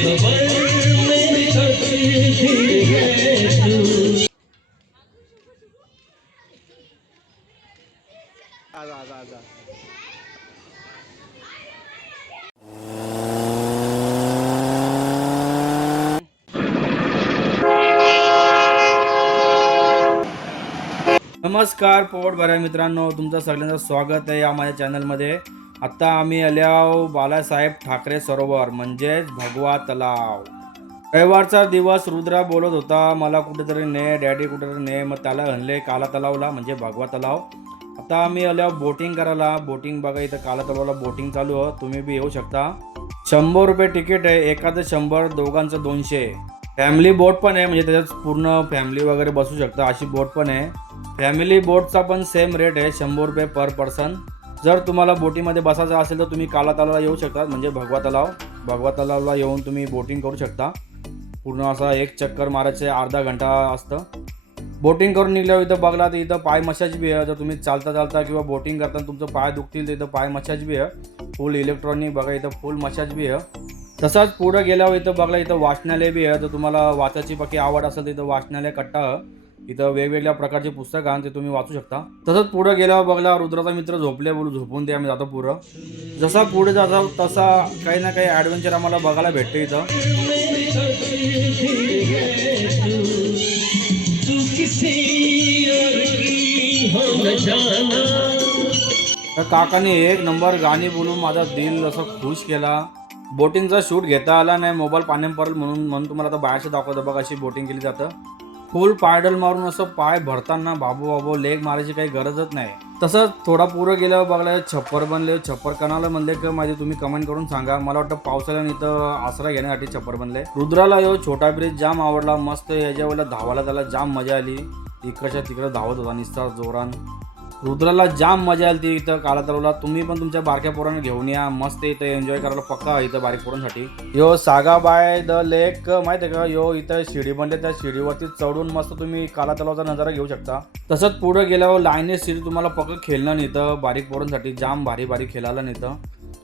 आजा आजा आजा नमस्कार पोट भऱ्या मित्रांनो, तुमचं सगळ्यांचं स्वागत आहे या माझ्या चॅनलमध्ये. आत्ता आम्ही आलो बाळासाहेब ठाकरे सरोवर म्हणजेच भगवा तलाव. रविवारचा दिवस. रुद्रा बोलत होता मला कुठेतरी ने, डॅडी कुठेतरी ने, मग त्याला आणले काला तलावला म्हणजे भगवा तलाव. आता आम्ही आलो बोटिंग करायला. बोटिंग बघा, इथं काला तलावला बोटिंग चालू आहे. तुम्ही बी येऊ शकता. 100 रुपये तिकीट आहे. एकाचं 100, दोघांचं 200. फॅमिली बोट पण आहे, म्हणजे त्याच्यात पूर्ण फॅमिली वगैरे बसू शकता अशी बोट पण आहे. फॅमिली बोटचा पण सेम रेट आहे, 100 रुपये पर पर्सन. जर तुम्हाला बोटीमध्ये बसायचं असेल तर तुम्ही काला तलावला येऊ शकता, म्हणजे भगवा तलाव. भगवा तलावला येऊन तुम्ही बोटिंग करू शकता. पूर्ण असा एक चक्कर मारायचे, अर्धा घंटा असतं. बोटिंग करून निघल्यावर इथं बघला तर इथं पाय मसाज बी आहे. जर तुम्ही चालता चालता किंवा बोटिंग करताना तुमचं पाय दुखतील तर इथं पाय मसाज बी आहे. फुल इलेक्ट्रॉनिक बघा, इथं फुल मसाज बी आहे. तसाच पुढं गेल्यावर इथं बघला इथं वाचनालय बी आहे. तर तुम्हाला वाचायची पक्की आवड असेल तर इथं वाचनालय कट्टा. इथं वेगवेगळ्या प्रकारचे पुस्तक आहे ते तुम्ही वाचू शकता. तसंच पुढे गेल्यावर बघला रुद्राचा मित्र झोपले, बोलू झोपून ते आम्ही जातो पुढं. जसा पुढे जातो तसा काही ना काही ॲडव्हेंचर आम्हाला बघायला भेटते इथं. तर काकाने एक नंबर गाणी बोलून माझा दिल असं खुश केला. बोटिंगचा शूट घेता आला नाही, मोबाईल पाण्यात पडल म्हणून तुम्हाला आता बाहेरचं दाखवतं बघा. अशी बोटिंग केली जातं. फुल पायडल मारून असं पाय भरताना बाबू लेग मारायची काही गरजच नाही. तसंच थोडा पुढं गेल्यावर बघला छप्पर बनले. छप्पर कणाला बनले का माझे तुम्ही कमेंट करून सांगा. मला वाटतं पावसाळ्याने इथं आसरा घेण्यासाठी छप्पर बनले. रुद्राला यो छोटा ब्रिज जाम आवडला. मस्त याच्या वेळेला धावायला त्याला जाम मजा आली. इकडच्या तिकडं धावत होता निस्ता जोरान. रुद्राला जाम मजा आली ती इथं काला तलावला. तुम्ही पण तुमच्या बारक्या पोरांना घेऊन या, मस्त इथं एन्जॉय करायला पक्का इथं बारीक पोरांसाठी. यो सागा बाय द लेक माहिती आहे का, यो इथं शिडी बनले. त्या शिडीवरती चढून मस्त तुम्ही काला तलावाचा नजारा घेऊ शकता. तसंच पुढे गेल्यावर लाईने शिडी तुम्हाला पक्का खेळणं नेतं बारीक पोरांसाठी. जाम भारी खेळायला नेतं.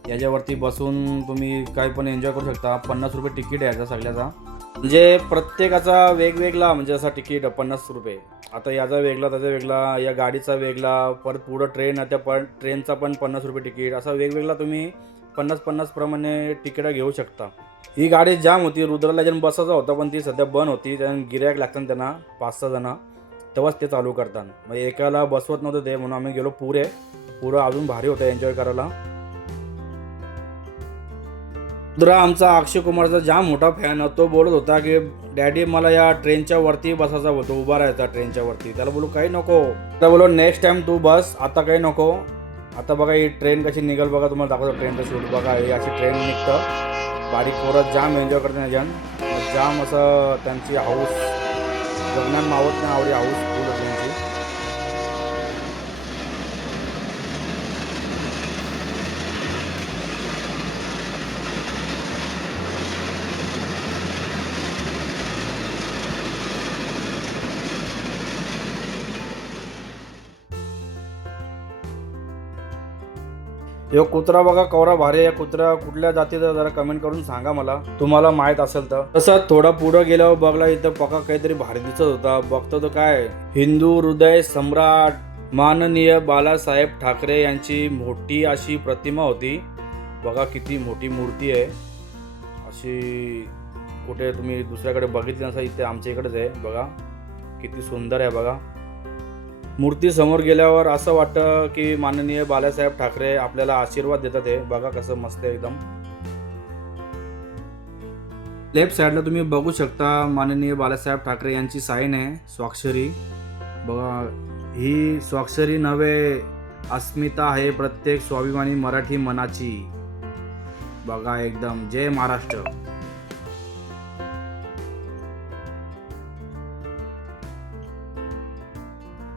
याच्यावरती बसून तुम्ही काही पण एन्जॉय करू शकता. 50 रुपये तिकीट आहे याचा सगळ्याचा, म्हणजे प्रत्येकाचा वेगवेगळा, म्हणजे असा तिकीट 50 रुपये. आता याचा वेगळा, त्याचा वेगळा, या गाडीचा वेगळा, परत पुढं ट्रेन आहे त्या ट्रेनचा पण 50 रुपये तिकीट. असा वेगवेगळा तुम्ही 50 प्रमाणे तिकीटं घेऊ शकता. ही गाडी जाम होती. रुद्राला जण बसायचा होता पण ती सध्या बंद होती. त्यानं गिऱ्हाईक लागतात त्यांना 5-6 जण, तेव्हाच ते चालू करतात. मग एकाला बसवत नव्हतं ते, म्हणून आम्ही गेलो पुढं अजून भारी होतं एन्जॉय करायला. रुद्रा आमचा अक्षय कुमारचा जाम मोठा फॅन. तो बोलत होता की डॅडी मला या ट्रेनच्या वरती बसायचा होतो, उभा राहायचा ट्रेनच्या वरती. त्याला बोलू काही नको. त्याला बोलू नेक्स्ट टाइम तू बस, आता काही नको. आता बघा ही ट्रेन कशी निघल बघा, तुम्हाला दाखवतो ट्रेनचं शूट बघा. ही अशी ट्रेन निघतं. बारीक पोरं जाम एन्जॉय करते जण. जाम असं त्यांची हाऊस जगण्यात मावत नाही आवडी हाऊस फुल होती त्यांची. यो कुत्रा बघा कवरा भारी. या कुत्रा कुठल्या जातीचा जरा कमेंट करून सांगा मला, तुम्हाला माहित असेल तर. तसं थोडा पुढं गेल्यावर बघला इथं पक्का काहीतरी भारी दिसत होता. बघतो तो काय, हिंदू हृदय सम्राट माननीय बाळासाहेब ठाकरे यांची मोठी अशी प्रतिमा होती. बघा किती मोठी मूर्ती आहे. अशी कुठे तुम्ही दुसऱ्याकडे बघितली नसा, इथे आमच्या इकडेच आहे बघा. किती सुंदर आहे बघा. मूर्ती समोर गेल्यावर असं वाटतं की माननीय बाळासाहेब ठाकरे आपल्याला आशीर्वाद देतात. हे बघा कसं मस्त आहे एकदम. लेफ्ट साईडला तुम्ही बघू शकता माननीय बाळासाहेब ठाकरे यांची साईन आहे, स्वाक्षरी बघा. ही स्वाक्षरी नव्हे, अस्मिता आहे प्रत्येक स्वाभिमानी मराठी मनाची. बघा एकदम जय महाराष्ट्र.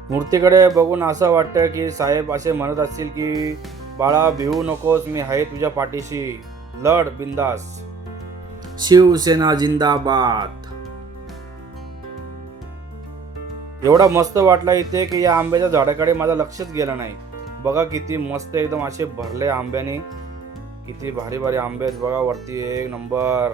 मूर्तीकडे बघून असं वाटतं की साहेब असे म्हणत असतील की बाळा भिवू नकोस, मी आहे तुझ्या पाठीशी, लढ बिंदास, शिवसेना जिंदाबाद. एवढा मस्त वाटला इथे की या आंब्याच्या झाडाकडे माझं लक्षच गेलं नाही. बघा किती मस्त एकदम असे भरले आंब्याने. किती भारी भारी आंबे आहेत बघा वरती, एक नंबर.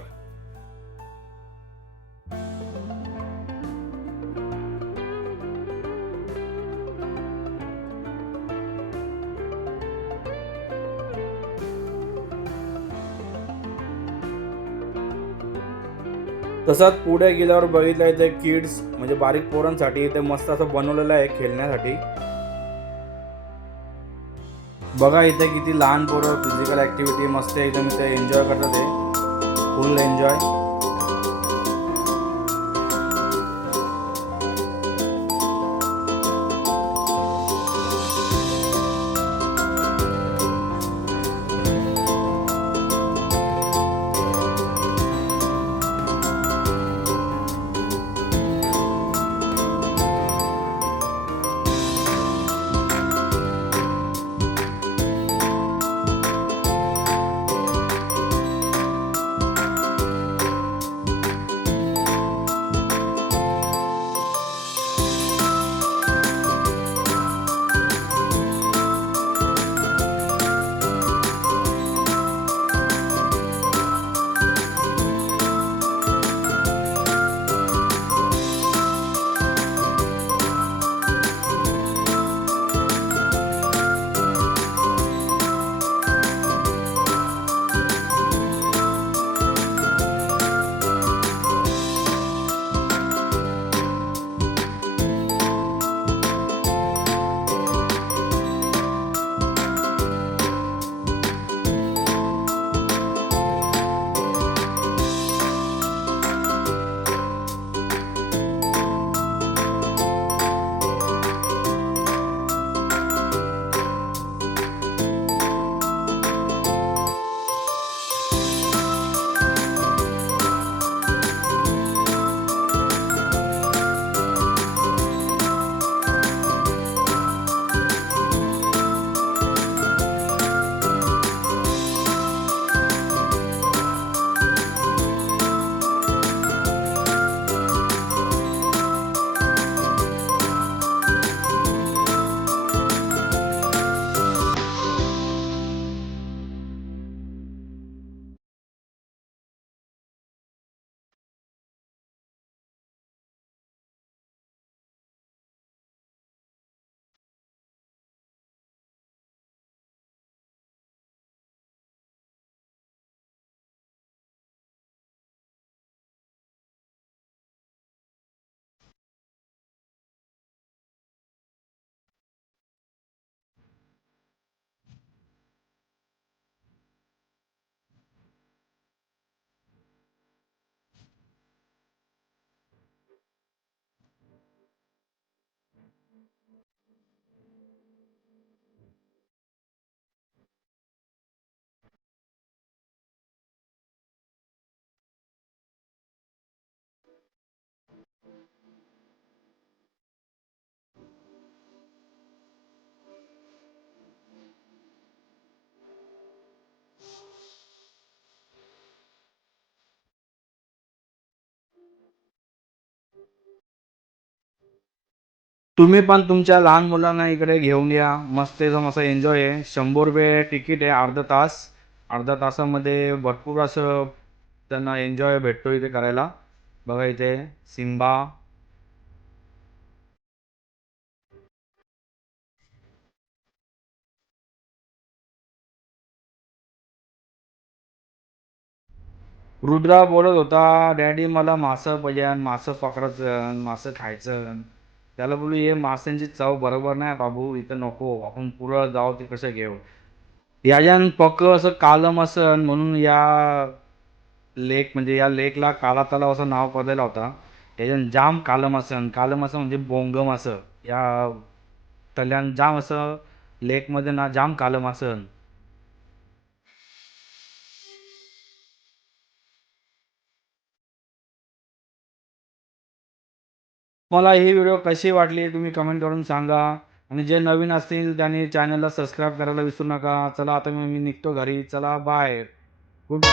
तसाच पुढे गेल्यावर बघितलं इथे किड्स म्हणजे बारीक पोरांसाठी इथे मस्त असं बनवलेलं आहे खेळण्यासाठी. बघा इथे किती लहान पोरं फिजिकल ॲक्टिव्हिटी मस्त एकदम इथे एन्जॉय करतात आहे, फुल एन्जॉय. तुम्ही पण तुमच्या लहान मुलांना इकडे घेऊन या. मस्त एकदम असं एन्जॉय आहे. 100 रुपये तिकीट आहे अर्धा तास. अर्ध्या तासामध्ये भरपूर असं त्यांना एन्जॉय भेटतो इथे करायला. बघा इथे सिम्बा, रुद्रा बोलत होता, "डॅडी मला मासं पाहिजे आणि मासं पकडायचं आणि मासं खायचं." त्याला बोललो, "हे माशांची चव बरोबर नाही बाबू, इथं नको. आपण पुढं जाऊ ते कसं घेऊ." याच्यान पक्क असं कालम असन म्हणून या लेक म्हणजे या लेकला काला तलाव असं नाव पडलेलं होता. याच्यान जाम कालम असन. कालम असं म्हणजे बोंगम असं. या तल्यान जाम असं लेकमध्ये ना जाम कालम असन. मला ही व्हिडिओ कशी वाटली तुम्ही कमेंट करून सांगा. आणि जे नवीन असतील त्यांनी चॅनलला सबस्क्राईब करायला विसरू नका. चला आता मी निघतो घरी. चला बाय. गुड